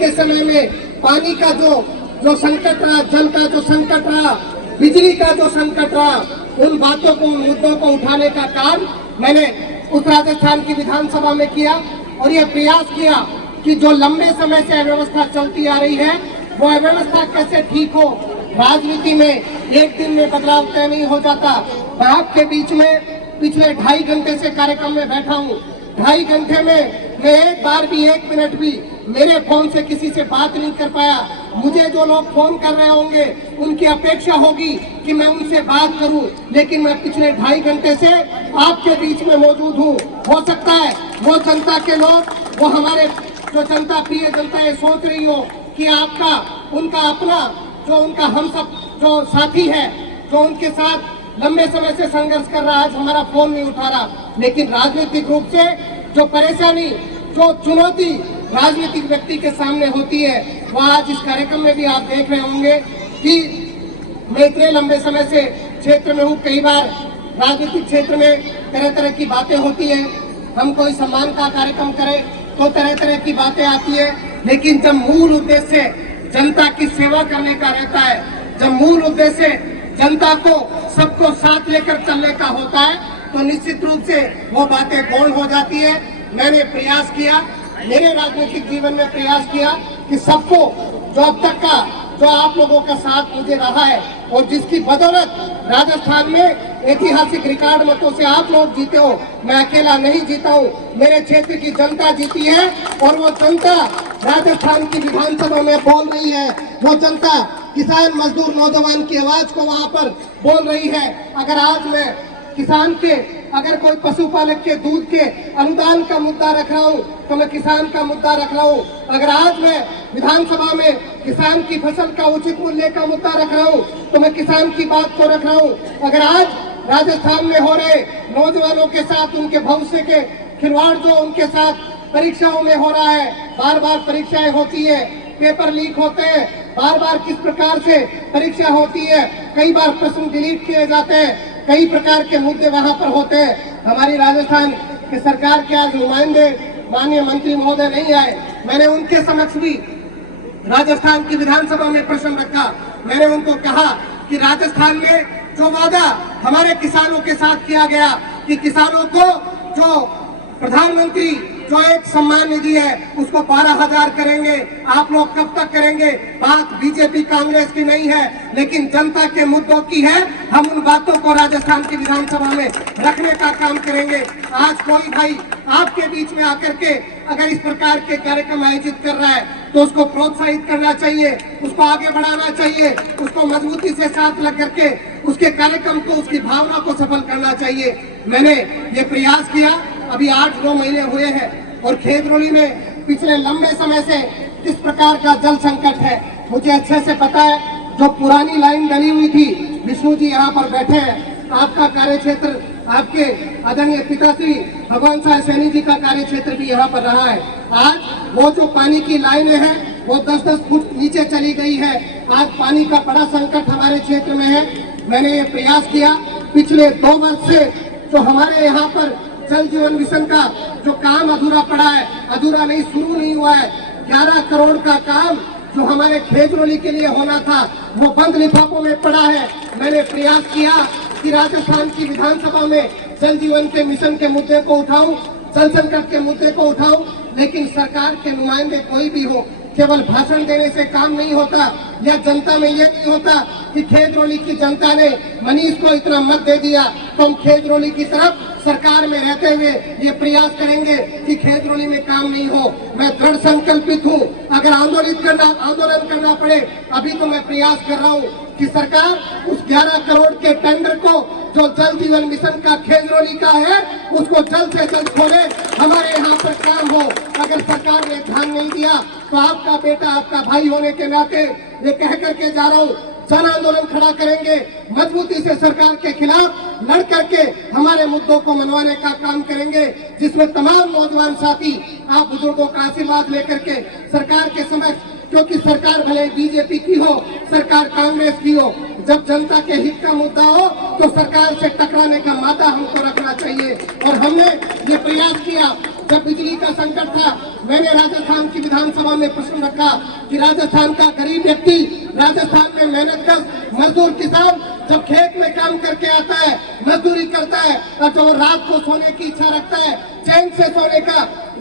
के समय में पानी का जो संकट रहा, जल का जो संकट रहा, बिजली का जो संकट रहा, उन बातों को, उन मुद्दों को उठाने का काम मैंने उस राजस्थान की विधानसभा में किया और यह प्रयास किया कि जो लंबे समय से अव्यवस्था चलती आ रही है वो अव्यवस्था कैसे ठीक हो। राजनीति में एक दिन में बदलाव तय नहीं हो जाता। मैं आपके बीच में पिछले 2.5 घंटे से कार्यक्रम में बैठा हूँ। 2.5 घंटे में मैं एक बार भी, 1 मिनट भी मेरे फोन से किसी से बात नहीं कर पाया। मुझे जो लोग फोन कर रहे होंगे उनकी अपेक्षा होगी कि मैं उनसे बात करूं, लेकिन मैं पिछले 2.5 घंटे से आपके बीच में मौजूद हूं। हो सकता है वो जनता के लोग, वो हमारे जो जनता, प्रिय जनता ये सोच रही हो कि आपका, उनका अपना, जो उनका हम सब जो साथी है, जो उनके साथ लंबे समय से संघर्ष कर रहा है, आज हमारा फोन नहीं उठा रहा। लेकिन राजनीतिक रूप से जो परेशानी, जो चुनौती राजनीतिक व्यक्ति के सामने होती है, वह आज इस कार्यक्रम में भी आप देख रहे होंगे कि मैं इतने लंबे समय से क्षेत्र में हूँ। कई बार राजनीतिक क्षेत्र में तरह तरह की बातें होती है। हम कोई सम्मान का कार्यक्रम करें तो तरह तरह की बातें आती है, लेकिन जब मूल उद्देश्य जनता की सेवा करने का रहता है, जब मूल उद्देश्य जनता को, सबको साथ लेकर चलने का होता है, तो निश्चित रूप से वो बातें गौण हो जाती है। मैंने प्रयास किया, मेरे राजनीतिक जीवन में प्रयास किया कि सबको, जो अब तक का, जो आप लोगों का साथ मुझे रहा है और जिसकी बदौलत राजस्थान में ऐतिहासिक रिकॉर्ड मतों से आप लोग जीते हो, मैं अकेला नहीं जीता हूँ, मेरे क्षेत्र की जनता जीती है और वो जनता राजस्थान की विधानसभा में बोल रही है। वो जनता किसान, मजदूर, नौजवान की आवाज को वहाँ पर बोल रही है। अगर आज मैं किसान के, अगर कोई पशुपालक के दूध के अनुदान का मुद्दा रख रहा हूँ तो मैं किसान का मुद्दा रख रहा हूँ। अगर आज मैं विधानसभा में किसान की फसल का उचित मूल्य का मुद्दा रख रहा हूँ तो मैं किसान की बात को रख रहा हूँ। अगर आज राजस्थान में हो रहे नौजवानों के साथ, उनके भविष्य के खिलवाड़ जो उनके साथ परीक्षाओं में हो रहा है, बार बार परीक्षाएं होती है, पेपर लीक होते हैं, बार बार किस प्रकार से परीक्षा होती है, कई बार प्रश्न डिलीट किए जाते हैं, कई प्रकार के मुद्दे वहां पर होते हैं। हमारी राजस्थान की सरकार के आज नुमाइंदे, माननीय मंत्री महोदय नहीं आए। मैंने उनके समक्ष भी राजस्थान की विधानसभा में प्रश्न रखा। मैंने उनको कहा कि राजस्थान में जो वादा हमारे किसानों के साथ किया गया कि किसानों को जो प्रधानमंत्री जो एक सम्मान निधि है उसको 12,000 करेंगे, आप लोग कब तक करेंगे? बात बीजेपी कांग्रेस की नहीं है, लेकिन जनता के मुद्दों की है। हम उन बातों को राजस्थान की विधानसभा में रखने का काम करेंगे। आज कोई भाई आपके बीच में आकर के अगर इस प्रकार के कार्यक्रम आयोजित कर रहा है तो उसको प्रोत्साहित करना चाहिए, उसको आगे बढ़ाना चाहिए, उसको मजबूती से साथ लग करके उसके कार्यक्रम को, उसकी भावना को सफल करना चाहिए। मैंने ये प्रयास किया। अभी 8-9 महीने हुए हैं और खेतरोली में पिछले लंबे समय से किस प्रकार का जल संकट है मुझे अच्छे से पता है। जो पुरानी लाइन डली हुई थी, विष्णु जी यहाँ पर बैठे हैं, आपका कार्यक्षेत्र, आपके आदरणीय पिताश्री भगवान साहब सैनी जी का कार्यक्षेत्र भी यहाँ पर रहा है। आज वो जो पानी की लाइनें हैं वो 10-10 फुट नीचे चली गई है। आज पानी का बड़ा संकट हमारे क्षेत्र में है। मैंने ये प्रयास किया पिछले 2 वर्ष से जो हमारे यहाँ पर जल जीवन मिशन का जो काम अधूरा पड़ा है, अधूरा नहीं, शुरू नहीं हुआ है। 11 करोड़ का काम जो हमारे खेतरोली के लिए होना था वो बंद लिफाफों में पड़ा है। मैंने प्रयास किया कि राजस्थान की विधानसभा में जल जीवन के मिशन के मुद्दे को उठाऊं, जल संकट के मुद्दे को उठाऊं, लेकिन सरकार के नुमाइंदे कोई भी हो, केवल भाषण देने से काम नहीं होता, या जनता में ये नहीं होता कि खेतरोली की जनता ने मनीष को इतना मत दे दिया तो हम खेतरोली की तरफ सरकार में रहते हुए ये प्रयास करेंगे कि खेतरोली में काम नहीं हो। मैं दृढ़ संकल्पित हूँ। अगर आंदोलन करना पड़े, अभी तो मैं प्रयास कर रहा हूँ कि सरकार उस 11 करोड़ के टेंडर को जो जल जीवन मिशन का खेतरोली का है उसको जल्द से जल्द खोले, हमारे यहाँ पर काम हो। अगर सरकार ने ध्यान नहीं दिया तो आपका बेटा, आपका भाई होने के नाते ये कह करके जा रहा हूँ, जन आंदोलन खड़ा करेंगे, मजबूती से सरकार के खिलाफ लड़ करके हमारे मुद्दों को मनवाने का काम करेंगे, जिसमें तमाम नौजवान साथी आप बुजुर्गों का आशीर्वाद लेकर के सरकार के समक्ष, क्योंकि सरकार भले बीजेपी की हो, सरकार कांग्रेस की हो, जब जनता के हित का मुद्दा हो तो सरकार से टकराने का मादा हमको रखना चाहिए। और हमने ये प्रयास किया जब बिजली का संकट था, मैंने राजस्थान की विधानसभा में प्रश्न रखा कि राजस्थान का गरीब व्यक्ति, राजस्थान में मेहनत मजदूर किसान जब खेत में काम करके आता है, मजदूरी करता है, और जब रात को सोने की इच्छा रखता है, चैन से सोने का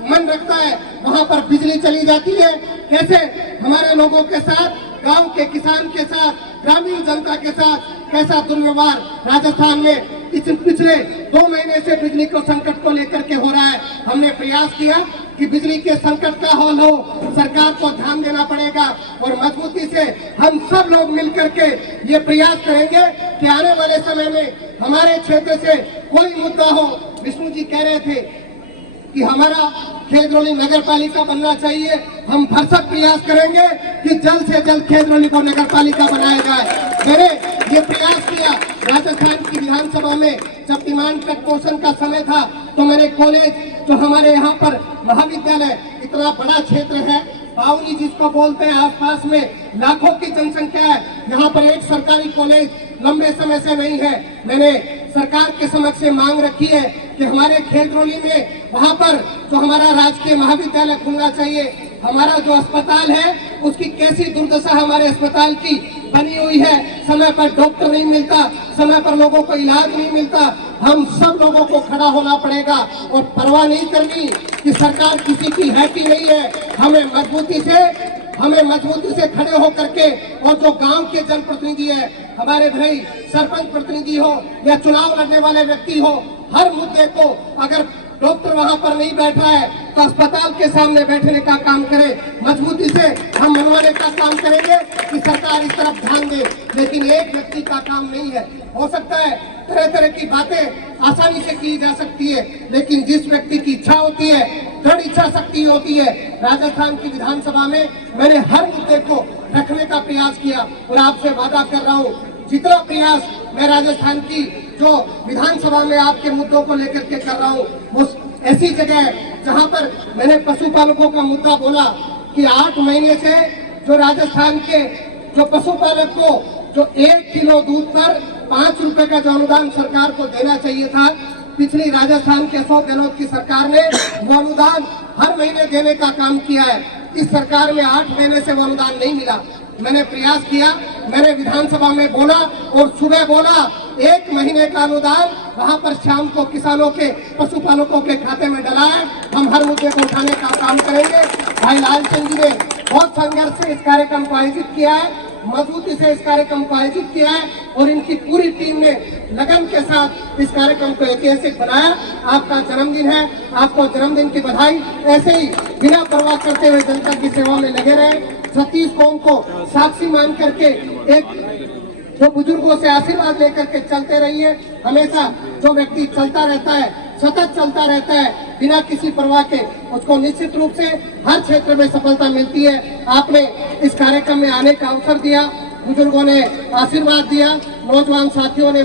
मन रखता है, वहाँ पर बिजली चली जाती है। कैसे हमारे लोगों के साथ, गांव के किसान के साथ, ग्रामीण जनता के साथ कैसा दुर्व्यवहार राजस्थान में पिछले 2 महीने से बिजली को संकट को लेकर के हो रहा है। हमने प्रयास किया कि बिजली के संकट का हल हो, सरकार को ध्यान देना पड़ेगा और मजबूती से हम सब लोग मिलकर के ये प्रयास करेंगे कि आने वाले समय में हमारे क्षेत्र से कोई मुद्दा हो। विष्णु जी कह रहे थे कि हमारा खेजड़ोली नगर पालिका बनना चाहिए। हम भरसक प्रयास करेंगे कि जल्द से जल्द खेजड़ोली को नगर पालिका बनाया जाए। मैंने ये प्रयास किया राजस्थान की विधानसभा में, जब डिमांड तक पोषण का समय था, तो मैंने कॉलेज, जो हमारे यहाँ पर महाविद्यालय, इतना बड़ा क्षेत्र है, बावनी जिसको बोलते हैं, आसपास में लाखों की जनसंख्या है, यहाँ पर एक सरकारी कॉलेज लंबे समय से नहीं है। मैंने सरकार के समक्ष मांग रखी है कि हमारे खेजड़ोली में वहाँ पर जो हमारा राजकीय महाविद्यालय खुलना चाहिए। हमारा जो अस्पताल है उसकी कैसी दुर्दशा हमारे अस्पताल की बनी हुई है, समय पर डॉक्टर नहीं मिलता, समय पर लोगों को इलाज नहीं मिलता। हम सब लोगों को खड़ा होना पड़ेगा और परवाह नहीं करनी कि सरकार किसी की है कि नहीं है। हमें मजबूती से खड़े होकर के, और जो गांव के जनप्रतिनिधि है, हमारे भाई सरपंच प्रतिनिधि हो या चुनाव लड़ने वाले व्यक्ति हो, हर मुद्दे को, अगर डॉक्टर वहां पर नहीं बैठ रहा है तो अस्पताल के सामने बैठने का काम करे, मजबूती से हम मनवाने का काम करेंगे कि सरकार इस तरफ ध्यान दे। लेकिन एक व्यक्ति का काम नहीं है। हो सकता है तरह तरह की बातें आसानी से की जा सकती है, लेकिन जिस व्यक्ति की इच्छा होती है, दृढ़ इच्छा शक्ति होती है, राजस्थान की विधानसभा में मैंने हर मुद्दे को रखने का प्रयास किया और आपसे वादा कर रहा हूँ, जितना प्रयास मैं राजस्थान की जो विधानसभा में आपके मुद्दों को लेकर के कर रहा हूँ, वो ऐसी जगह है जहाँ पर मैंने पशुपालकों का मुद्दा बोला कि 8 महीने से जो राजस्थान के जो पशुपालक को जो 1 किलो दूध पर 5 रुपए का जो अनुदान सरकार को देना चाहिए था, पिछली राजस्थान के 100 गहलोत की सरकार ने वो अनुदान हर महीने देने का काम किया है। इस सरकार में 8 महीने से वो अनुदान नहीं मिला। मैंने प्रयास किया, मैंने विधानसभा में बोला और सुबह बोला 1 महीने का अनुदान वहां पर शाम को किसानों के, पशुपालकों के खाते में डला है। हम हर मुद्दे को उठाने का काम करेंगे। भाई लालचंद जी ने बहुत संघर्ष से इस कार्यक्रम को आयोजित किया है, मजबूती से इस कार्यक्रम को आयोजित किया है और इनकी पूरी टीम ने लगन के साथ इस कार्यक्रम को ऐतिहासिक बनाया। आपका जन्मदिन है, आपको जन्मदिन की बधाई। ऐसे ही बिना परवाह करते हुए जनता की सेवा में लगे रहे, 36 कौम को साक्षी मान करके एक जो बुजुर्गों से आशीर्वाद लेकर के चलते रहिए। हमेशा जो व्यक्ति चलता रहता है, सतत चलता रहता है बिना किसी परवाह के, उसको निश्चित रूप से हर क्षेत्र में सफलता मिलती है। आपने इस कार्यक्रम में आने का अवसर दिया, बुजुर्गों ने आशीर्वाद दिया, नौजवान साथियों ने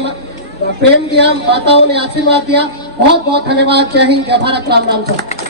प्रेम दिया, माताओं ने आशीर्वाद दिया। बहुत बहुत धन्यवाद। जय हिंद, जय भारत, राम राम। सर